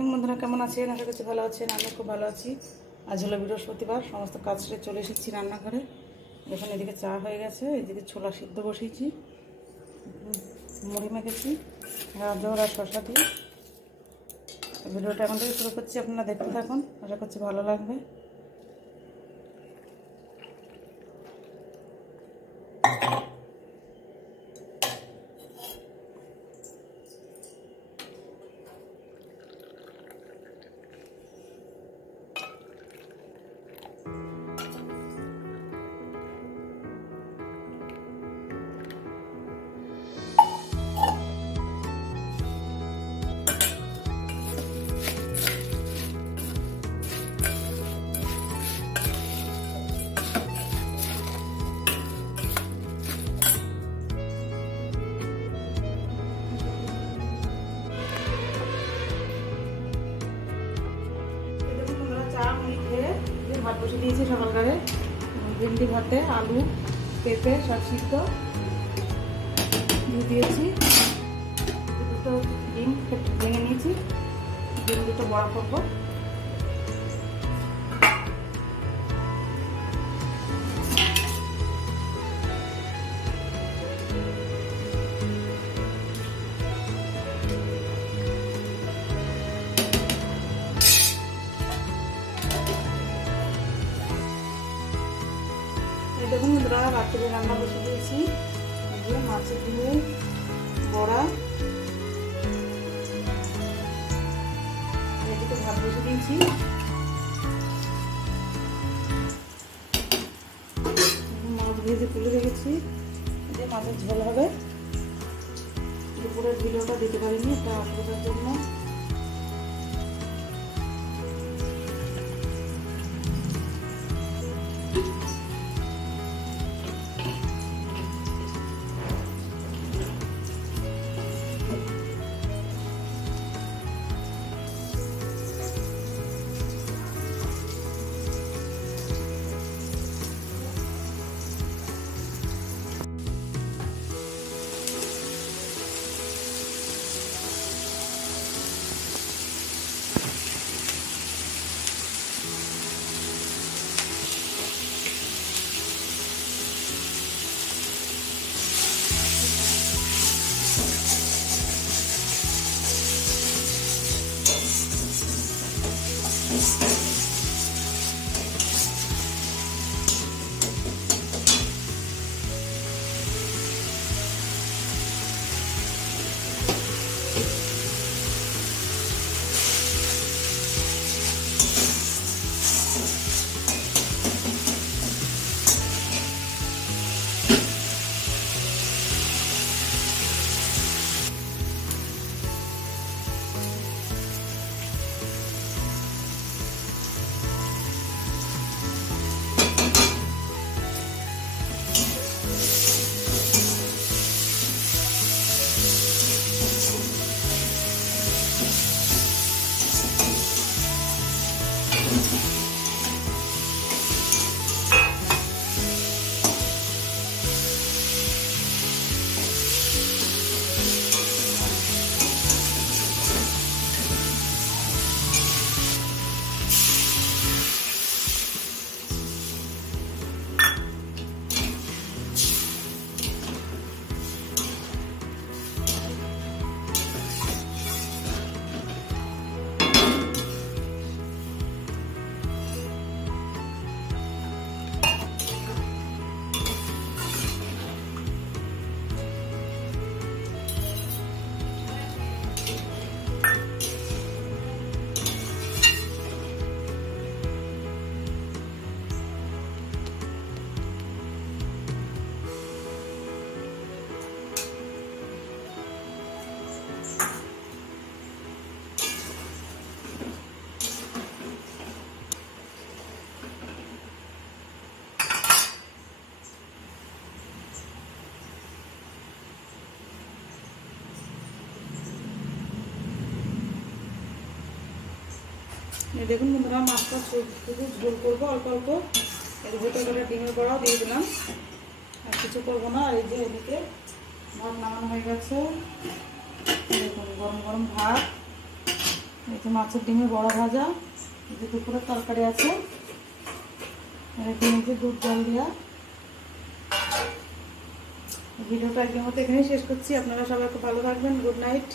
Morning বন্ধুরা, কেমন আছেন? আশা করছি ভালো আছেন। আমি খুব ভালো আছি। আজ হলো বৃহস্পতিবার, সমস্ত কাজ সেরে চলে এসেছি রান্নাঘরে। দেখুন এদিকে চা হয়ে গেছে, এদিকে ছোলা সিদ্ধ বসিয়েছি, মুড়ি মেখেছি গাজর আর শসা দিয়ে। ভিডিওটা এখন থেকে শুরু করছি, আপনারা দেখতে থাকুন, আশা করছি ভালো লাগবে। ভাত বসে দিয়েছি সকালকারে, ভেন্ডি ভাতে আলু পেঁপে সব সিদ্ধ দিয়ে দিয়েছি। দুটো ডিম ভেঙে নিয়েছি, ডিম দুটো বড়া করবো। দেখুন বন্ধুরা, রাত্রে রান্না বসে দিয়েছি, মাছের ডিমের বড়া, এদিকে ভাত বসে দিয়েছি। মাছ ভেজে তুলে রেখেছি, যে মাছের ঝোল হবে। দুপুরের ভিডিওটা দিতে পারিনি, এটা অসুবিধার জন্য। দেখুন বন্ধুরা, মাছটা শুধু ঝোল করবো অল্প অল্প। এর ভেতরে করে ডিমের বড়াও দিয়ে দিলাম, আর কিছু করবো না। এই যে এদিকে ভাত নামানো হয়ে গেছে, দেখুন গরম গরম ভাত, এই যে মাছের ডিমের বড়া ভাজা, এই যে দুপুরের তরকারি আছে, ডিমেতে দুধ জল দেওয়া। ভিডিওটা একদম মতো এখানেই শেষ করছি। আপনারা সবাই খুব ভালো থাকবেন। Good night.